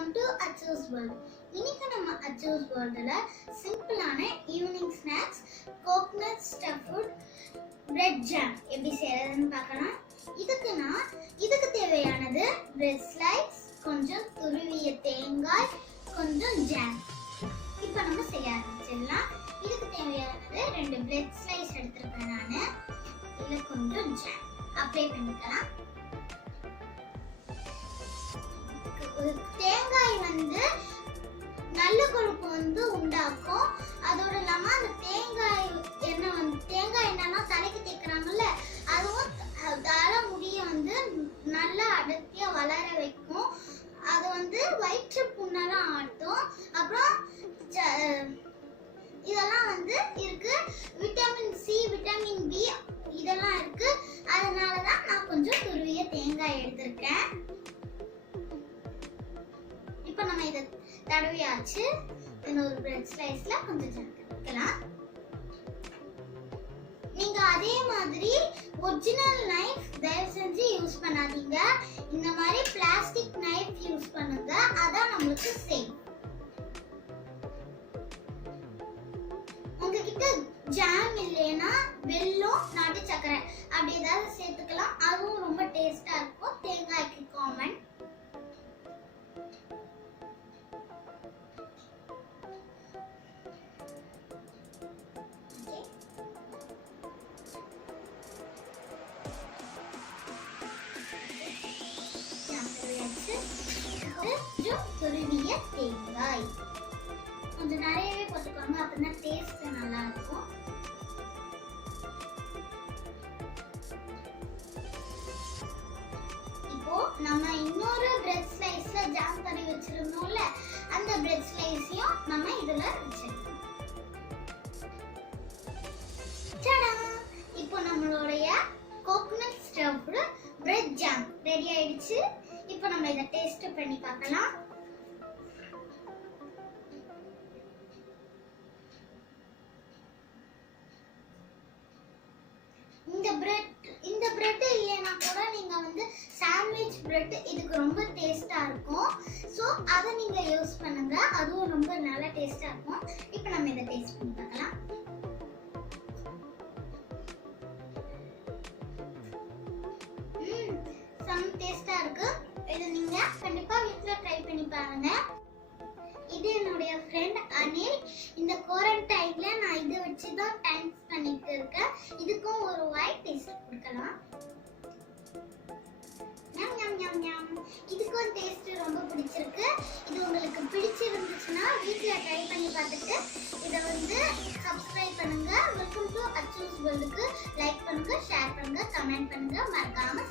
Welcome to அச்சூஸ் world. இன்னைக்கு நம்ம அச்சூஸ் வேர்ல்ட்ல சிம்பிளான evening snacks coconut stuffed bread jam எப்படி செய்யறதுன்னு பார்க்கலாம். இதுக்கு தேவையானது பிரெட் ஸ்லைஸ், கொஞ்சம் துருவிய தேங்காய், கொஞ்சம் ஜாம். இப்போ நம்ம செய்ய ஆரம்பிச்சிடலாம். இதுக்கு தேவையானது 2 பிரெட் ஸ்லைஸ் எடுத்துருக்கேன் நான். இதில் கொஞ்சம் ஜாம் அப்ளை பண்ணிக்கலாம். தேங்காய் நல்ல கொழுப்பு உண்டாக்கும். அதோட இல்லாம அந்த தேங்காய் எண்ணெய்னா தலைக்கு தேய்க்கிறாங்கல்ல, அதுவும் தலை முடிய நல்லா அடர்த்தியா வளர வைக்கும். அது வயிற்று புண்ணெல்லாம் ஆட்டும். அப்புறம் இதெல்லாம் இருக்கு. விட்டமின் சி, விட்டமின் பி இதெல்லாம் இருக்கு. அதனாலதான் நான் கொஞ்சம் துருவிய தேங்காய் எடுத்திருக்கேன். இப்போ நம்ம இத தடவியாச்சு. இன்னொரு பிரெட் ஸ்லைஸ்ல கொஞ்சம் சேர்க்கலாம். நீங்க அதே மாதிரி ஒரிஜினல் நைஃப் தயவு செஞ்சு யூஸ் பண்ணாதீங்க. இந்த மாதிரி பிளாஸ்டிக் நைஃப் யூஸ் பண்ணுங்க. அதான் நமக்கு சேஃப். உங்ககிட்ட ஜாம் இல்லைன்னா வெல்லம், நாட்டு சக்கரை அப்படி ஏதாவது சேர்த்துக்கலாம். அதுவும் ரொம்ப டேஸ்டா இருக்கும். தேங்காய்க்கு காமன். துருவிய தேங்காய் கொஞ்சம் நிறையவே போட்டுக்கோங்க, அப்பதான் டேஸ்ட் நல்லா இருக்கும். இப்போ நம்ம இன்னொரு பிரெட் ஸ்லைஸ்ல ஜாம் தடவி வச்சிருந்தோம்ல, அந்த பிரெட் ஸ்லைஸையும் நம்ம இதுல வச்சிருக்கோம். இப்போ நம்மளுடைய coconut stuffed bread jam ready ஆயிடுச்சு. இப்போ நம்ம இத டேஸ்ட் பண்ணி பார்க்கலாம். இந்த பிரெட் இல்லைனா கூட நீங்க சாண்ட்விச் பிரெட் இதுக்கு ரொம்ப டேஸ்டா இருக்கும். சோ அத நீங்க யூஸ் பண்ணுங்க. அதுவும் ரொம்ப நல்ல டேஸ்டா இருக்கும். இப்போ நம்ம இத டேஸ்ட் பண்ணி பார்க்கலாம். சம் டேஸ்டா இருக்கு. இத நீங்க கண்டிப்பா வீட்ல ட்ரை பண்ணி பாருங்க. இது என்னுடைய ஃப்ரெண்ட் அனில். இந்த குவாரண்டைன்ல நான் இத வச்சு தான் டைம் பண்ணிட்டு இருக்கேன். இதுக்கும் ஒரு வாய் டேஸ்ட் கொடுக்கலாம். ஞம் ஞம் ஞம் ஞம். இதுக்கும் டேஸ்ட் ரொம்ப பிடிச்சிருக்கு. இது உங்களுக்கு பிடிச்சிருந்துச்சுன்னா வீட்ல ட்ரை பண்ணி பார்த்துட்டு இத சப்ஸ்கிரைப் பண்ணுங்க. வெல்கம் டு அச்சூஸ் வேர்ல்டுக்கு லைக் பண்ணுங்க, ஷேர் பண்ணுங்க, கமெண்ட் பண்ணுங்க. மறக்காம